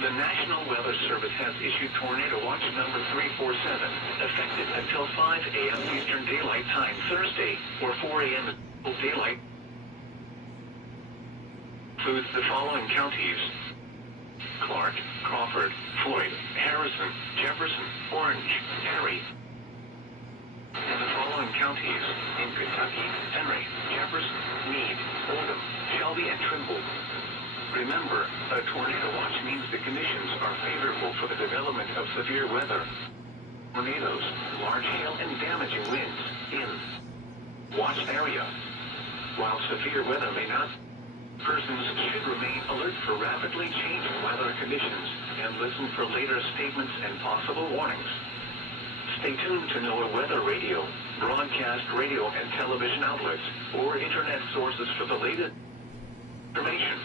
The National Weather Service has issued Tornado Watch number 347, effective until 5 a.m. Eastern Daylight Time Thursday, or 4 a.m. Daylight. Includes the following counties: Clark, Crawford, Floyd, Harrison, Jefferson, Orange, Terry. And the following counties in Kentucky: Henry, Jefferson, Meade, Oldham, Shelby, and Trimble. Remember, a tornado watch means the conditions are favorable for the development of severe weather. Tornadoes, large hail, and damaging winds in watch area. While severe weather may not, persons should remain alert for rapidly changing weather conditions and listen for later statements and possible warnings. Stay tuned to NOAA Weather Radio, broadcast radio and television outlets, or internet sources for the latest information.